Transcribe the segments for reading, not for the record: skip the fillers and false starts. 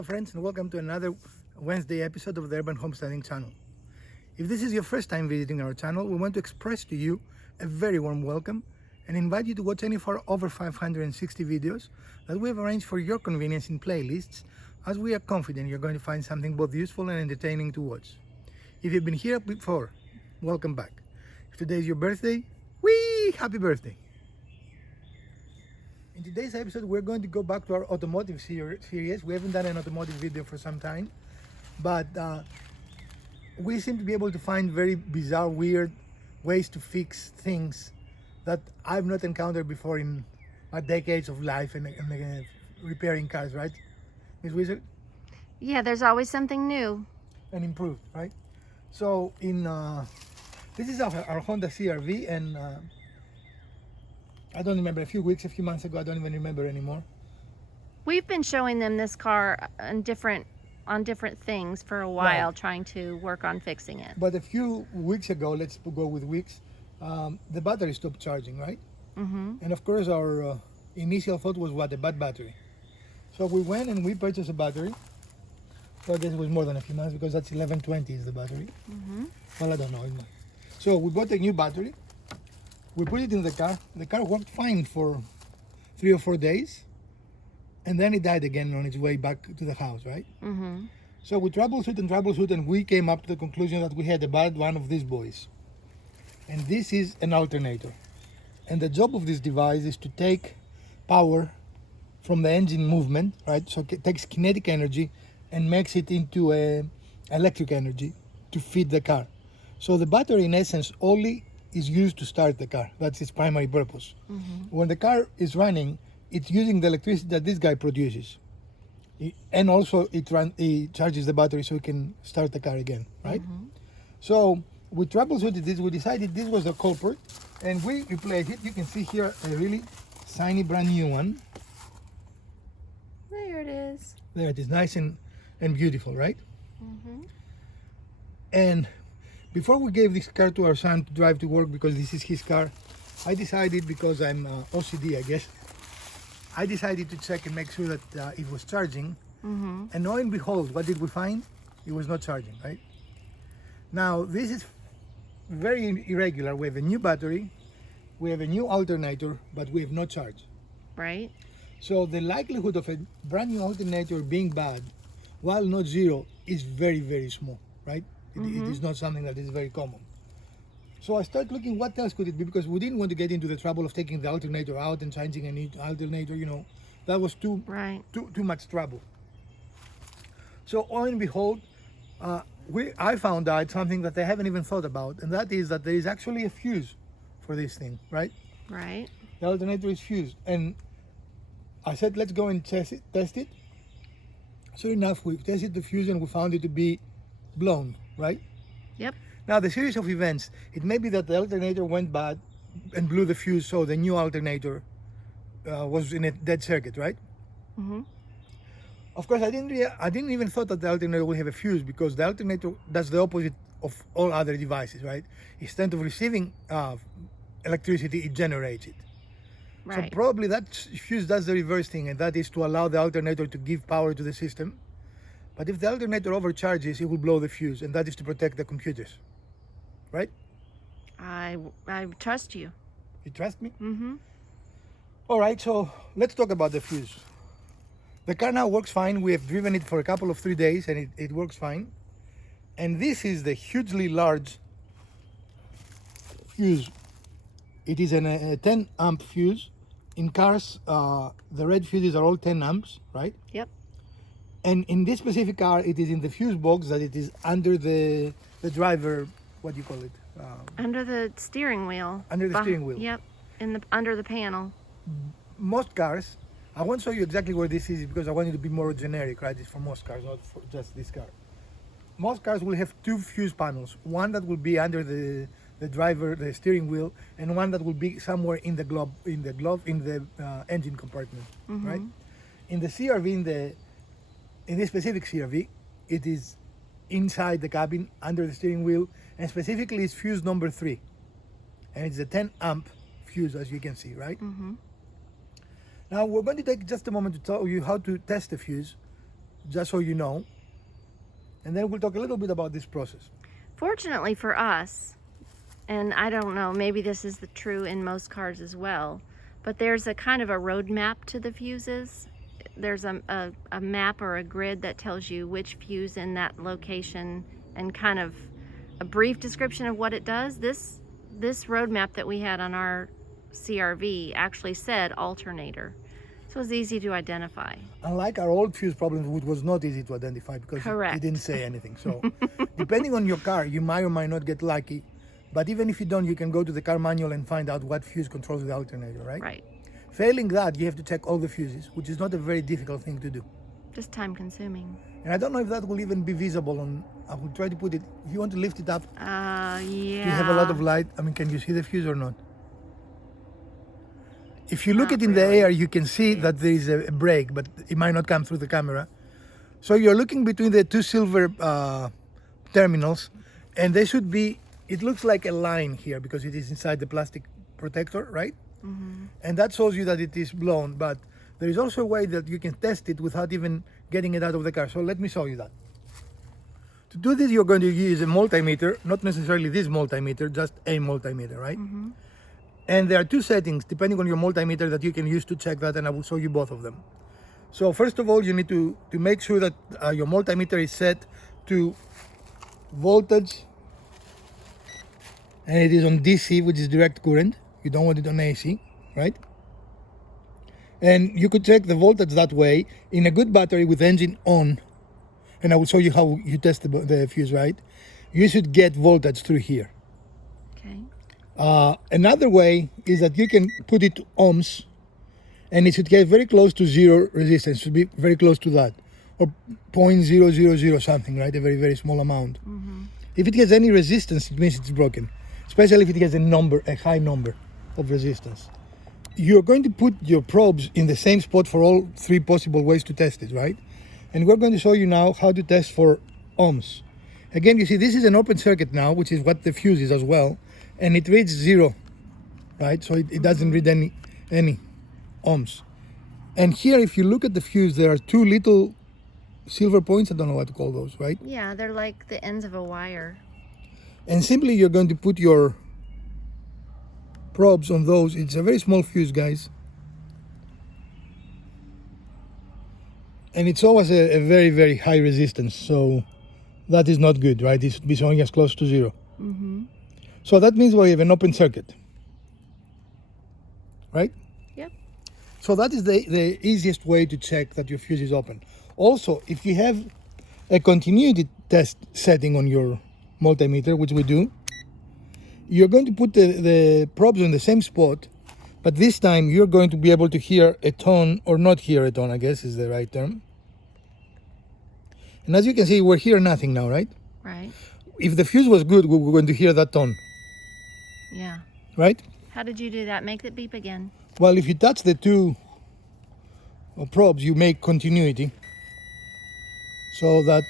Hello friends, and welcome to another Wednesday episode of the Urban Homesteading channel. If this is your first time visiting our channel, we want to express to you a very warm welcome and invite you to watch any of our over 560 videos that we have arranged for your convenience in playlists, as we are confident you're going to find something both useful and entertaining to watch. If you've been here before, welcome back. If today is your birthday, whee! Happy birthday! In today's episode, we're going to go back to our automotive series. We haven't done an automotive video for some time, but we seem to be able to find very bizarre, weird ways to fix things that I've not encountered before in my decades of life and repairing cars, right, Ms. Wizard? Yeah, there's always something new. And improved, right? So this is our Honda CR-V, and I don't remember, a few months ago, I don't even remember anymore. We've been showing them this car on different things for a while, Right. trying to work on fixing it. But a few weeks ago, let's go with weeks, the battery stopped charging, right? Mm-hmm. And of course, our initial thought was, what, a bad battery. So we went and we purchased a battery. So I guess it was more than a few months, because that's 1120 is the battery. Mm-hmm. Well, I don't know. So we bought a new battery. We put it in the car. The car worked fine for 3 or 4 days, and then it died again on its way back to the house, right? Mm-hmm. So we troubleshoot, and we came up to the conclusion that we had a bad one of these boys. And this is an alternator. And the job of this device is to take power from the engine movement, right? So it takes kinetic energy and makes it into electric energy to feed the car. So the battery, in essence, only is used to start the car. That's its primary purpose. Mm-hmm. When the car is running, it's using the electricity that this guy produces. And also it charges the battery so it can start the car again, right? Mm-hmm. So we troubleshooted this. We decided this was the culprit, and we replaced it. You can see here a really shiny brand new one. There it is. There it is, nice and beautiful, right? Mm-hmm. And before we gave this car to our son to drive to work, because this is his car, I decided, because I'm OCD, I guess, I decided to check and make sure that it was charging. Mm-hmm. And lo and behold, what did we find? It was not charging, right? Now, this is very irregular. We have a new battery, we have a new alternator, but we have no charge. Right. So the likelihood of a brand new alternator being bad, while not zero, is very, very small, right? It is not something that is very common. So I started looking, what else could it be? Because we didn't want to get into the trouble of taking the alternator out and changing a new alternator, that was too much trouble. So lo and behold, I found out something that I haven't even thought about, and that is that there is actually a fuse for this thing, right? Right. The alternator is fused, and I said, let's go and test it. Sure enough, we tested the fuse and we found it to be blown, right? Yep. Now, the series of events, it may be that the alternator went bad and blew the fuse, so the new alternator was in a dead circuit, right? Mm-hmm. Of course, I didn't even thought that the alternator would have a fuse, because the alternator does the opposite of all other devices, right? Instead of receiving electricity, it generates it. Right. So probably that fuse does the reverse thing, and that is to allow the alternator to give power to the system. But if the alternator overcharges, it will blow the fuse, and that is to protect the computers, right? I trust you. You trust me? Mm-hmm. All right, so let's talk about the fuse. The car now works fine. We have driven it for a couple of 3 days, and it works fine. And this is the hugely large fuse. It is a 10 amp fuse. In cars, the red fuses are all 10 amps, right? Yep. And in this specific car, it is in the fuse box that it is under the driver, what do you call it? Under the steering wheel. Under the steering wheel. Yep. Under the panel. Most cars, I won't show you exactly where this is, because I want it to be more generic, right? It's for most cars, not for just this car. Most cars will have 2 fuse panels. One that will be under the driver, the steering wheel, and one that will be somewhere in the engine compartment, Mm-hmm. right? In the CR-V, in this specific CR-V, it is inside the cabin, under the steering wheel, and specifically it's fuse number 3. And it's a 10 amp fuse, as you can see, right? Mm-hmm. Now we're going to take just a moment to tell you how to test the fuse. just so you know. And then we'll talk a little bit about this process. Fortunately for us, and I don't know, maybe this is true in most cars as well, but there's a kind of a road map to the fuses. There's a map or a grid that tells you which fuse in that location and kind of a brief description of what it does. This road map that we had on our CRV actually said alternator. So it was easy to identify. Unlike our old fuse problems, which was not easy to identify because Correct. it didn't say anything. So depending on your car, you might or might not get lucky. But even if you don't, you can go to the car manual and find out what fuse controls the alternator, right? Right. Failing that, you have to check all the fuses, which is not a very difficult thing to do. Just time consuming. And I don't know if that will even be visible on, I will try to put it, if you want to lift it up, Yeah. you have a lot of light. I mean, can you see the fuse or not? If you look Not it in the really. air, you can see that there is a break, but it might not come through the camera. So you're looking between the two silver terminals, and they should be, it looks like a line here because it is inside the plastic protector, right? Mm-hmm. And that shows you that it is blown, but there is also a way that you can test it without even getting it out of the car. So let me show you that. To do this, you're going to use a multimeter, not necessarily this multimeter, just a multimeter, right? Mm-hmm. And there are two settings depending on your multimeter that you can use to check that, and I will show you both of them. So first of all, you need to make sure that your multimeter is set to voltage, and it is on DC, which is direct current. You don't want it on AC, right? And you could check the voltage that way in a good battery with engine on, and I will show you how you test the fuse, right? You should get voltage through here. Okay. Another way is that you can put it to ohms, and it should get very close to zero resistance. It should be very close to that, or 0.000 something, right? A very, very small amount. Mm-hmm. If it has any resistance, it means it's broken, especially if it has a high number of resistance. You're going to put your probes in the same spot for all three possible ways to test it, right? And we're going to show you now how to test for ohms. Again, you see, this is an open circuit now, which is what the fuse is as well. And it reads zero, right? So it doesn't read any ohms. And here, if you look at the fuse, there are two little silver points. I don't know what to call those, right? Yeah, they're like the ends of a wire. And simply you're going to put your probes on those. It's a very small fuse, guys. And it's always a very, very high resistance. So that is not good, right? It should be showing us close to zero. Mm-hmm. So that means we have an open circuit, right? Yep. So that is the easiest way to check that your fuse is open. Also, if you have a continuity test setting on your multimeter, which we do, you're going to put the probes in the same spot, but this time you're going to be able to hear a tone, or not hear a tone, I guess is the right term. And as you can see, we're hearing nothing now, right? Right. If the fuse was good, we were going to hear that tone, Yeah. right? How did you do that? Make it beep again. Well, if you touch the two probes, you make continuity, so that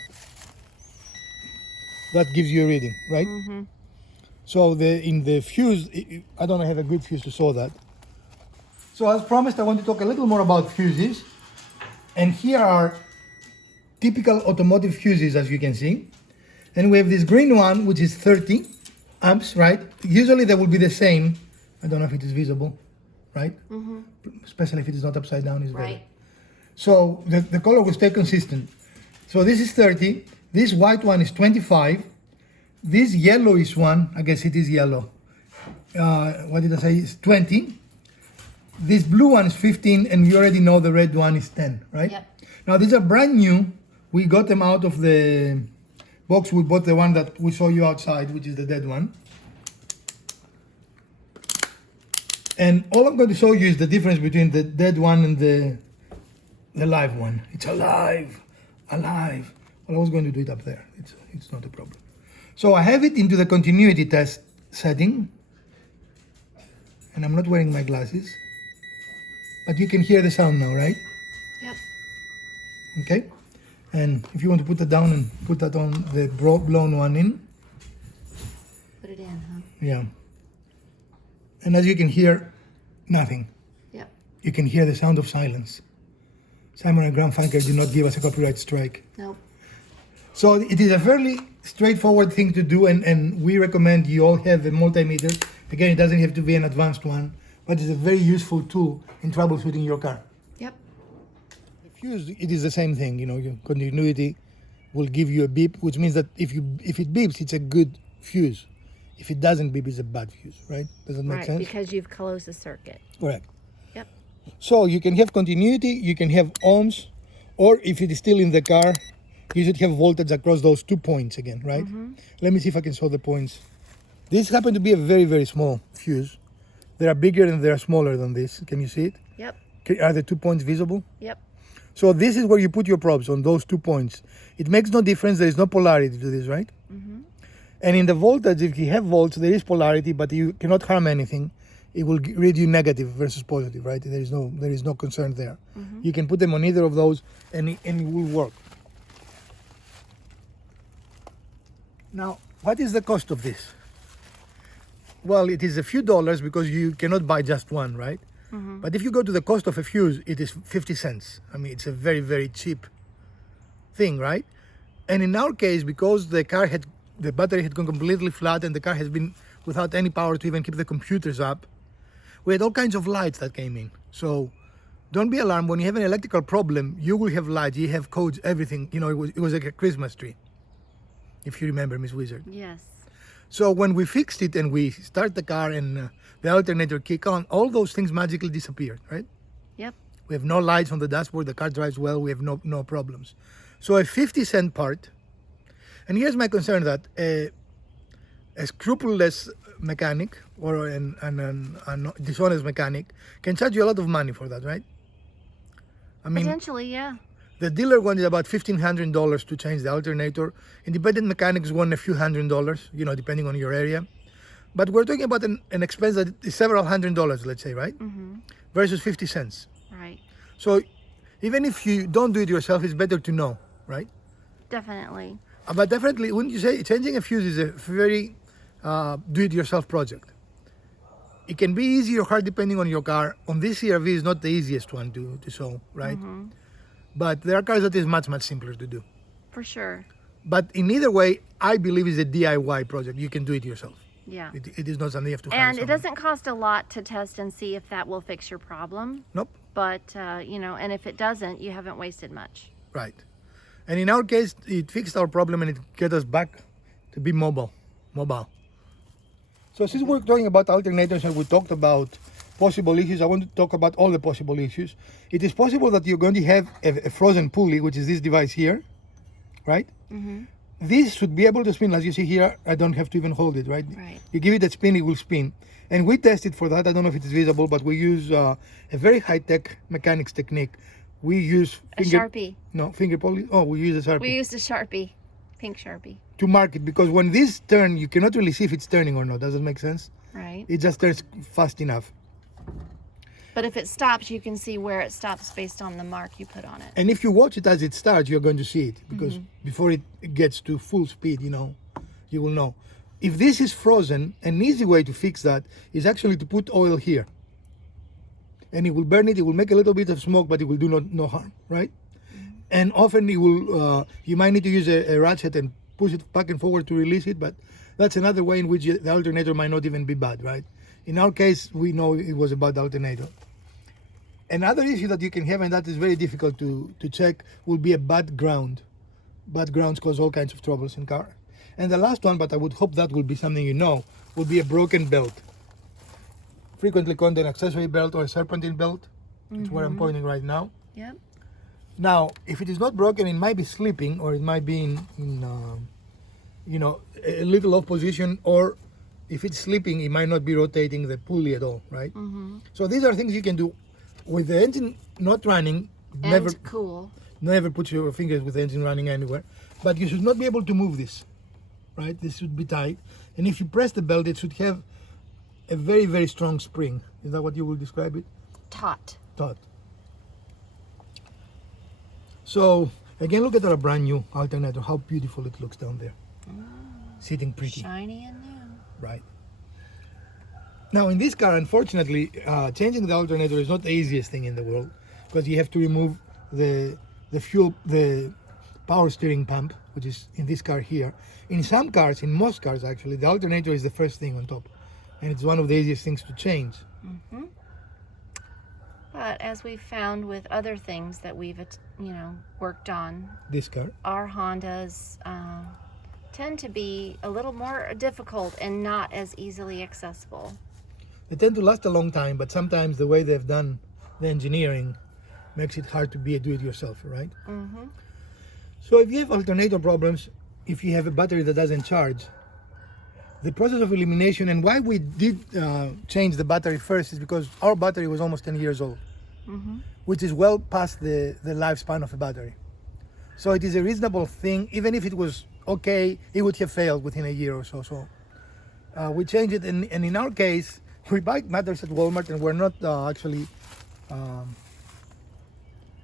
gives you a reading, right? Mm-hmm. So in the fuse, I don't have a good fuse to show that. So as promised, I want to talk a little more about fuses. And here are typical automotive fuses, as you can see. And we have this green one, which is 30 amps, right? Usually they will be the same. I don't know if it is visible, right? Mm-hmm. Especially if it is not upside down, it's better. Right. So the color will stay consistent. So this is 30. This white one is 25. This yellowish one, I guess it is yellow. What did I say? It's 20. This blue one is 15, and you already know the red one is 10, right? Yep. Now these are brand new. We got them out of the box. We bought the one that we saw you outside, which is the dead one. And all I'm going to show you is the difference between the dead one and the live one. It's alive, alive. Well, I was going to do it up there. It's not a problem. So I have it into the continuity test setting, and I'm not wearing my glasses, but you can hear the sound now, right? Yep. Okay. And if you want to put that down and put that on the blown one in, Put it in, huh? yeah. And as you can hear, nothing. Yep. You can hear the sound of silence. Simon and Garfunkel did not give us a copyright strike. Nope. So it is a fairly straightforward thing to do, and we recommend you all have a multimeter. Again, it doesn't have to be an advanced one, but it's a very useful tool in troubleshooting your car. Yep. The fuse, it is the same thing, you know, your continuity will give you a beep, which means that if it beeps, it's a good fuse. If it doesn't beep, it's a bad fuse, right? Does that make Right, sense? because you've closed the circuit. Correct. Yep. So you can have continuity, you can have ohms, or if it is still in the car, you should have voltage across those 2 points again, right? Let me see if I can show the points. This happened to be a very, very small fuse. They are bigger and they are smaller than this. Can you see it? Yep. Are the 2 points visible? Yep. So this is where you put your probes, on those 2 points. It makes no difference, there is no polarity to this, right? And in the voltage, if you have volts, there is polarity, but you cannot harm anything. It will read you negative versus positive, right? There is no concern there. You can put them on either of those and it will work. Now, what is the cost of this? Well, it is a few dollars because you cannot buy just one, right? But if you go to the cost of a fuse, it is 50 cents. I mean, it's a very, very cheap thing, right? And in our case, because the battery had gone completely flat and the car has been without any power to even keep the computers up, we had all kinds of lights that came in. So don't be alarmed. When you have an electrical problem, you will have lights, you have codes, everything. You know, it was like a Christmas tree, if you remember, Miss Wizard. Yes. So when we fixed it and we start the car and the alternator kick on, all those things magically disappeared, right? Yep. We have no lights on the dashboard, the car drives well, we have no problems. So a 50-cent part, and here's my concern, that a scrupulous mechanic or a dishonest mechanic can charge you a lot of money for that, right? I mean, Potentially, yeah. the dealer wanted about $1,500 to change the alternator. Independent mechanics want a few $100s, you know, depending on your area. But we're talking about an expense that is several $100s, let's say, right? Versus 50 cents. Right. So even if you don't do it yourself, it's better to know, right? Definitely. But definitely, wouldn't you say changing a fuse is a very do-it-yourself project? It can be easy or hard depending on your car. On this CR-V is not the easiest one to solve, right? But there are cars that is much, much simpler to do. For sure. But in either way, I believe it's a DIY project. You can do it yourself. Yeah. It is not something you have to hire And it someone. doesn't cost a lot to test and see if that will fix your problem. Nope. But, you know, and if it doesn't, you haven't wasted much. Right. And in our case, it fixed our problem and it got us back to be mobile. So since we're talking about alternators and we talked about possible issues, I want to talk about all the possible issues. It is possible that you're going to have a frozen pulley, which is this device here, right? This should be able to spin. As you see here, I don't have to even hold it, right? Right. You give it a spin, it will spin. And we tested for that. I don't know if it is visible, but we use a very high-tech mechanics technique. We use A Sharpie. No, finger pulley. Oh, we use a Sharpie. We used a Sharpie. Pink Sharpie. To mark it, because when this turn, you cannot really see if it's turning or not. Does it make sense? Right. It just turns fast enough. But if it stops, you can see where it stops based on the mark you put on it. And if you watch it as it starts, you're going to see it, because before it gets to full speed, you know, you will know. If this is frozen, an easy way to fix that is actually to put oil here. And it will burn it, it will make a little bit of smoke, but it will do no harm, right? And often it will, you might need to use a ratchet and push it back and forward to release it, but that's another way in which the alternator might not even be bad, right? In our case, we know it was a bad alternator. Another issue that you can have, and that is very difficult to check, will be a bad ground. Bad grounds cause all kinds of troubles in car. And the last one, but I would hope that will be something you know, will be a broken belt. Frequently called an accessory belt or a serpentine belt. That's where I'm pointing right now. Yep. Now, if it is not broken, it might be slipping, or it might be in you know, a little off position, or if it's slipping, it might not be rotating the pulley at all, right? So these are things you can do with the engine not running. And cool. Never put your fingers with the engine running anywhere, but you should not be able to move this, right? This should be tight, and if you press the belt, it should have a very, very strong spring. Is that what you will describe it? Taut. Taut. So again, look at our brand new alternator, how beautiful it looks down there. Sitting pretty. Shiny and new. Right. Now in this car, unfortunately, changing the alternator is not the easiest thing in the world, because you have to remove the power steering pump, which is in this car here. In some cars, in most cars actually, the alternator is the first thing on top, and it's one of the easiest things to change. Mm-hmm. But as we've found with other things that we've, worked on, This car, our Hondas tend to be a little more difficult and not as easily accessible. they tend to last a long time, but sometimes the way they've done the engineering makes it hard to be a do-it-yourself, right? Mm-hmm. So if you have alternator problems, if you have a battery that doesn't charge, the process of elimination, and why we did change the battery first, is because our battery was almost 10 years old, Mm-hmm. which is well past the lifespan of a battery. So it is a reasonable thing. Even if it was okay, it would have failed within a year or so. So we changed it, and in our case, we buy batteries at Walmart, and we're not actually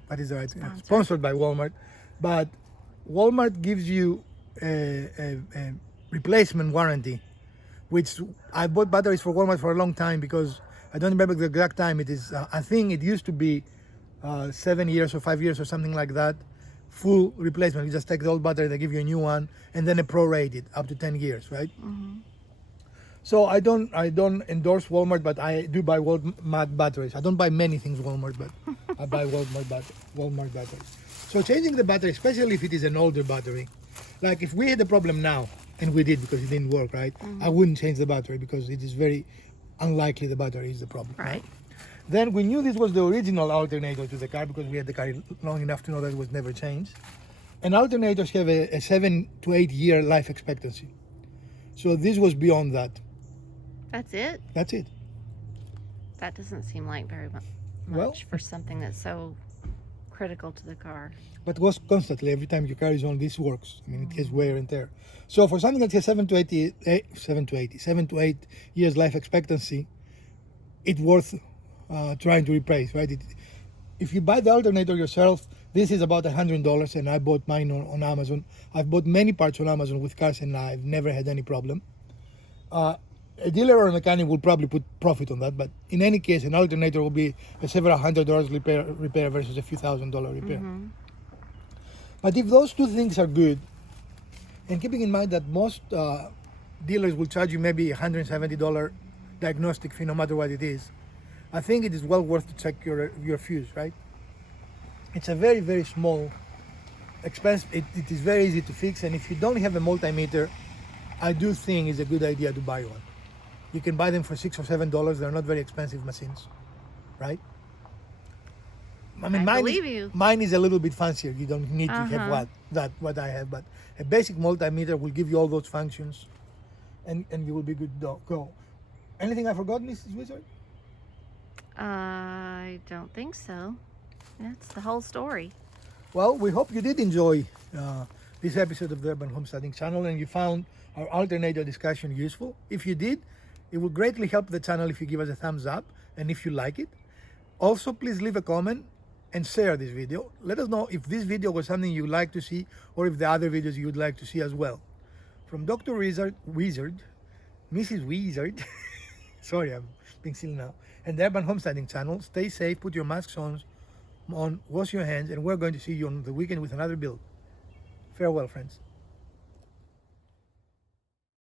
what is the right sponsored by Walmart, but Walmart gives you a replacement warranty, which I bought batteries for Walmart for a long time, because I don't remember the exact time. It is I think it used to be 7 years or 5 years or something like that, full replacement. You just take the old battery, they give you a new one, and then a prorated up to 10 years, right? Mm-hmm. So I don't endorse Walmart, but I do buy Walmart batteries. I don't buy many things Walmart, but I buy Walmart batteries. So changing the battery, especially if it is an older battery, like if we had a problem now, and we did because it didn't work, right? Mm-hmm. I wouldn't change the battery because it is very unlikely the battery is the problem. Right. Then we knew this was the original alternator to the car because we had the car long enough to know that it was never changed. And alternators have a 7 to 8 year life expectancy. So this was beyond that. That's it? That's it. That doesn't seem like very much Well, for something that's so critical to the car. But was constantly, every time your car is on, this works. I mean, it has wear and tear. So for something that has 7 to 8 years life expectancy, it's worth trying to replace, right? If you buy the alternator yourself, this is about $100, and I bought mine on Amazon. I've bought many parts on Amazon with cars, and I've never had any problem. A dealer or a mechanic will probably put profit on that, but in any case, an alternator will be a several $100 repair versus a few $1,000 repair. Mm-hmm. But if those two things are good, and keeping in mind that most dealers will charge you maybe $170 diagnostic fee no matter what it is, I think it is well worth to check your fuse, right? It's a very, very small expense. It is very easy to fix, and if you don't have a multimeter, I do think it's a good idea to buy one. You can buy them for $6 or $7. They're not very expensive machines, right? I mean, mine is a little bit fancier. You don't need to have what I have, but a basic multimeter will give you all those functions, and you will be good to go. Anything I forgot, Mrs. Wizard? I don't think so. That's the whole story. Well, we hope you did enjoy this episode of the Urban Homesteading Channel, and you found our alternator discussion useful. If you did, it would greatly help the channel if you give us a thumbs up, and if you like it. Also, please leave a comment and share this video. Let us know if this video was something you'd like to see, or if the other videos you would like to see as well. From Dr. Wizard, Mrs. Wizard, sorry, I'm being silly now, and the Urban Homesteading Channel, stay safe, put your masks on, wash your hands, and we're going to see you on the weekend with another build. Farewell, friends.